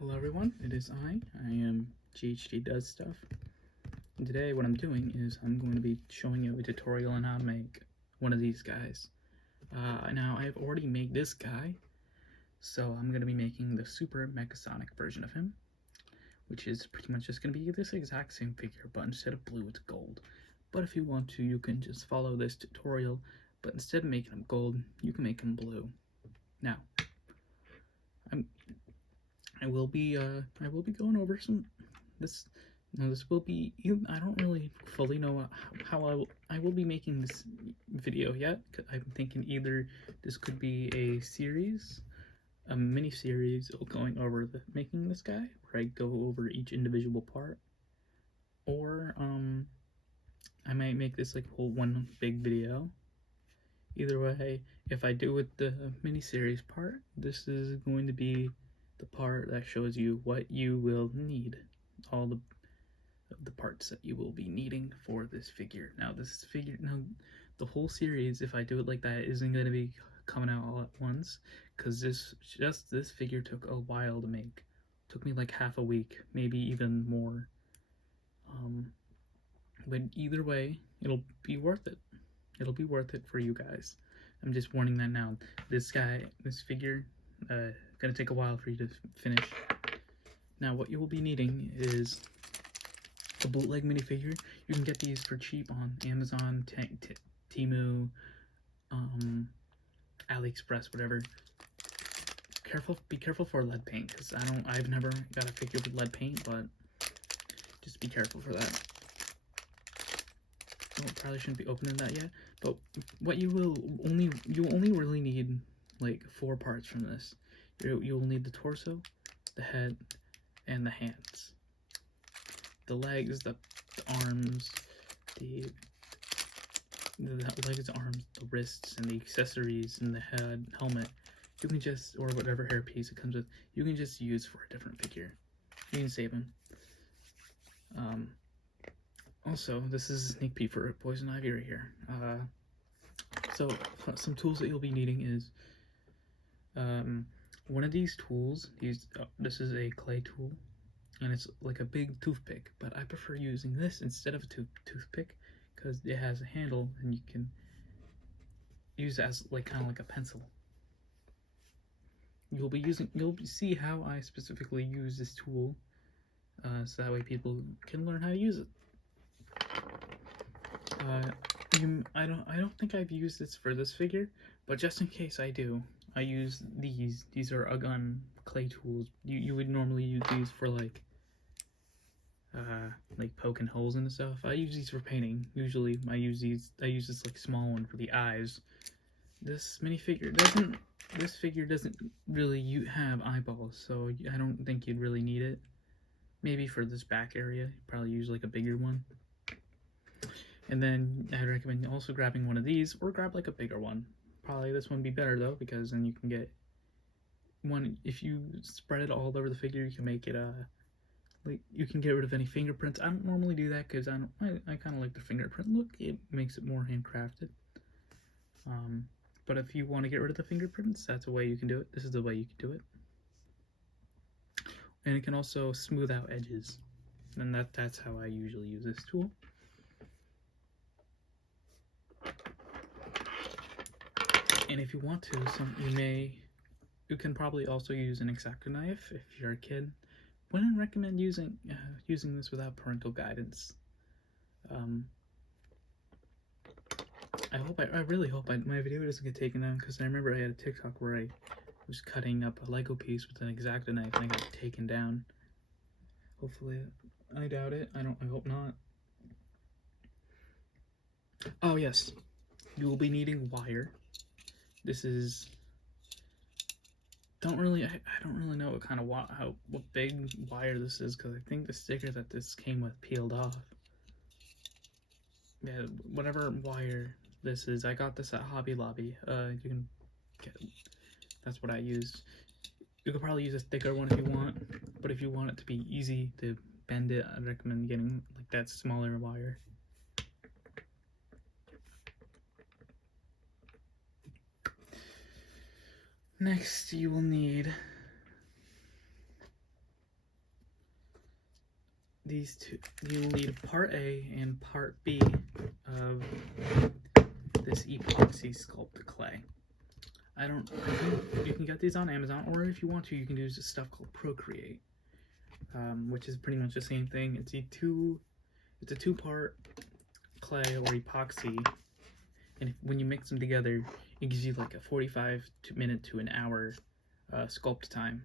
Hello everyone, it is I am GHD Does Stuff, and today what I'm doing is I'm going to be showing you a tutorial on how to make one of these guys. Now I've already made this guy, so I'm going to be making the super mechasonic version of him, which is pretty much just going to be this exact same figure, but instead of blue it's gold. But if you want to, you can just follow this tutorial, but instead of making him gold, you can make him blue. Now, I will be going over this will be, I don't really fully know how I will be making this video yet. I'm thinking either this could be a series, a mini series going over making this guy, where I go over each individual part, or I might make this like whole one big video. Either way, if I do with the mini series part, this is going to be the part that shows you what you will need, all the parts that you will be needing for this figure. Now the whole series, if I do it like that, isn't going to be coming out all at once, because this figure took a while to make. It took me like half a week, maybe even more. But either way, it'll be worth it. It'll be worth it for you guys. I'm just warning that now. This figure, gonna take a while for you to finish. Now what you will be needing is a bootleg minifigure. You can get these for cheap on Amazon, Temu, AliExpress, whatever. Be careful for lead paint, because I've never got a figure with lead paint, but just be careful for that. Oh, probably shouldn't be opening that yet, but what you only really need like 4 parts from this. You will need the torso, the head, and the hands. The legs, the arms, the legs, arms, the wrists, and the accessories, and the head, helmet, you can just, or whatever hairpiece it comes with, you can just use for a different figure. You can save them. Also, this is a sneak peek for Poison Ivy right here. So some tools that you'll be needing is one of these tools. This is a clay tool, and it's like a big toothpick, but I prefer using this instead of a toothpick because it has a handle and you can use it as kind of like a pencil. You'll see how I specifically use this tool, so that way people can learn how to use it. I don't think I've used this for this figure, but just in case I do, I use these. These are Gun clay tools. You would normally use these for like poking holes and stuff. I use these for painting. Usually I use this like small one for the eyes. This figure doesn't really have eyeballs, so I don't think you'd really need it. Maybe for this back area, you'd probably use like a bigger one. And then I'd recommend also grabbing one of these, or grab like a bigger one. Probably this one would be better though, because then you can get one. If you spread it all over the figure, you can make it like you can get rid of any fingerprints. I don't normally do that because I kind of like the fingerprint look. It makes it more handcrafted. But if you want to get rid of the fingerprints, that's a way you can do it. This is the way you can do it. And it can also smooth out edges, and that's how I usually use this tool. And if you want to, you can probably also use an X-Acto knife if you're a kid. Wouldn't recommend using this without parental guidance. I really hope my video doesn't get taken down, because I remember I had a TikTok where I was cutting up a Lego piece with an X-Acto knife and I got taken down. Hopefully, I doubt it. I hope not. Oh yes, you will be needing wire. This is I don't really know what kind of what big wire this is, because I think the sticker that this came with peeled off. Yeah, whatever wire this is, I got this at Hobby Lobby. You can get, that's what I used. You could probably use a thicker one if you want, but if you want it to be easy to bend it, I'd recommend getting like that smaller wire. Next, you will need these two, you'll need part A and part B of this epoxy sculpt clay. You can get these on Amazon, or if you want to, you can use this stuff called Procreate, which is pretty much the same thing. It's a two-part clay or epoxy, and when you mix them together, it gives you like a 45-minute to an hour sculpt time.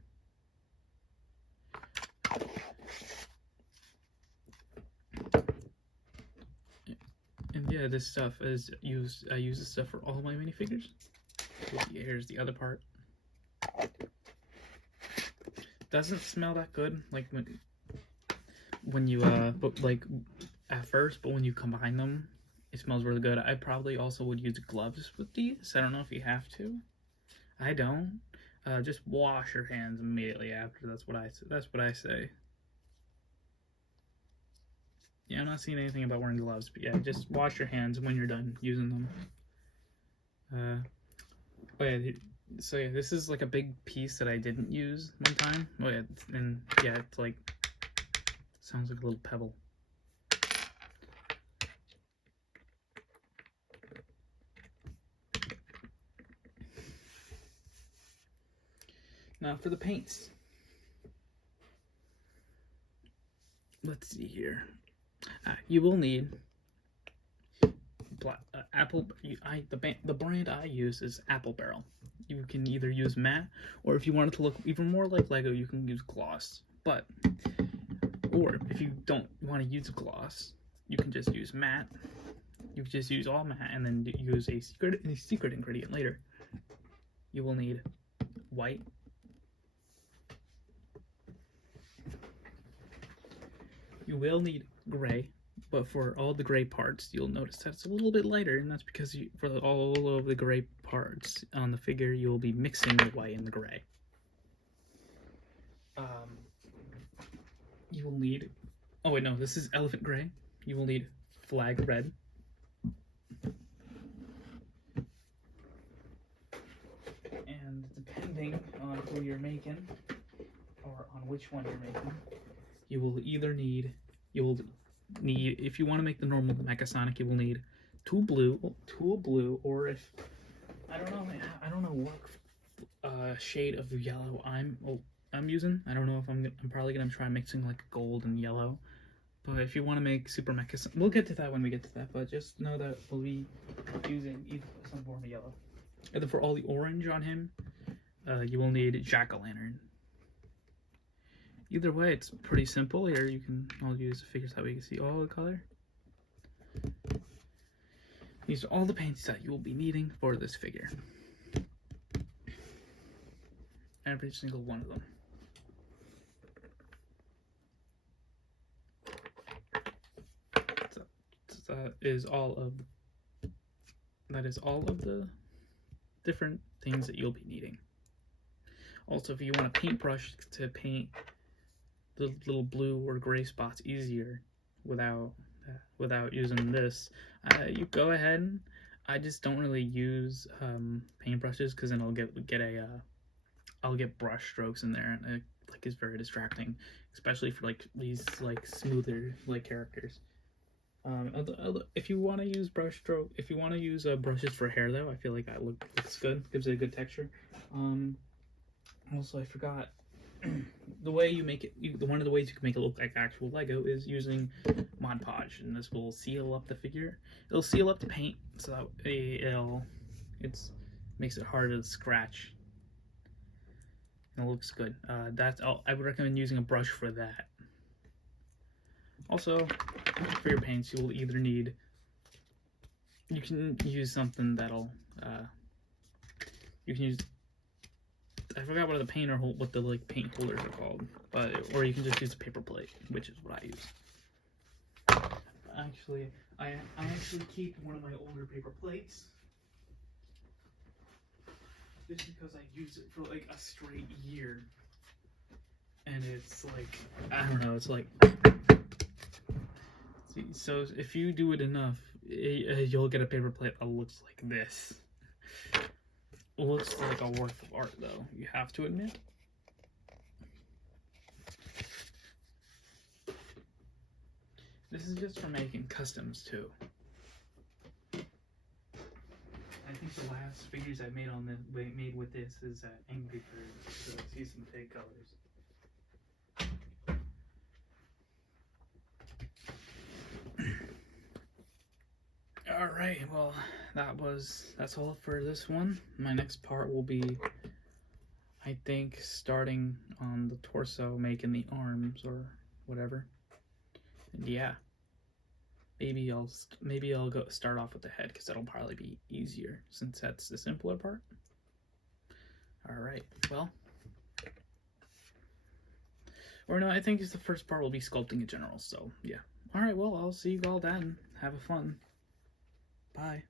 And yeah, this stuff is used. I use this stuff for all my minifigures. Here's the other part. Doesn't smell that good, like when you but like at first, but when you combine them, it smells really good. I probably also would use gloves with these. I don't know if you have to. I don't. Just wash your hands immediately after. That's what I say. Yeah, I'm not seeing anything about wearing gloves, but yeah, just wash your hands when you're done using them. Oh yeah, so yeah, this is like a big piece that I didn't use one time. Oh yeah, and yeah, it's like, sounds like a little pebble. Now for the paints. Let's see here. You will need the brand I use is Apple Barrel. You can either use matte, or if you want it to look even more like Lego, you can use gloss. Or if you don't want to use gloss, you can just use matte. You can just use all matte and then use a secret ingredient later. You will need white, you will need gray, but for all the gray parts, you'll notice that it's a little bit lighter, and that's because for all of the gray parts on the figure, you'll be mixing the white and the gray. You will need, oh wait, no, this is elephant gray. You will need flag red. And depending on who you're making, or on which one you're making, you will need, if you want to make the normal Mecha Sonic, you will need two blue, or if, I don't know what shade of yellow I'm using. I don't know if I'm probably gonna try mixing like gold and yellow. But if you want to make Super Mecha, we'll get to that when we get to that. But just know that we'll be using some form of yellow. And then for all the orange on him, you will need jack-o'-lantern. Either way, it's pretty simple. Here, I'll use the figures that way you can see all the color. These are all the paints that you will be needing for this figure. Every single one of them. So that is all of the different things that you'll be needing. Also, if you want a paintbrush to paint the little blue or gray spots easier without using this, you go ahead. I just don't really use paintbrushes because then I'll get brush strokes in there, and it's very distracting, especially for like these like smoother like characters. If you want to use brushes for hair though, I feel like that looks good, gives it a good texture. Also, I forgot, the way you make it, one of the ways you can make it look like actual Lego is using Mod Podge, and this will seal up the figure. It'll seal up the paint, so that it makes it harder to scratch, and it looks good. That's all. I would recommend using a brush for that. Also, for your paints, you will either need, you can use something that'll, you can use, I forgot what the paint holders are called, or you can just use a paper plate, which is what I use. Actually, I actually keep one of my older paper plates, just because I use it for like a straight year, and it's like, I don't know, it's like, so if you do it enough, you'll get a paper plate that looks like this. It looks like a work of art, though, you have to admit. This is just for making customs too. I think the last figures I made on this made with this is Angry Birds. So let's use some fake colors. Alright, well, that's all for this one. My next part will be, I think, starting on the torso, making the arms or whatever. And yeah, maybe I'll go start off with the head because that'll probably be easier since that's the simpler part. Alright, well, or no, I think the first part will be sculpting in general, so yeah. Alright, well, I'll see you all then. Have a fun. Bye.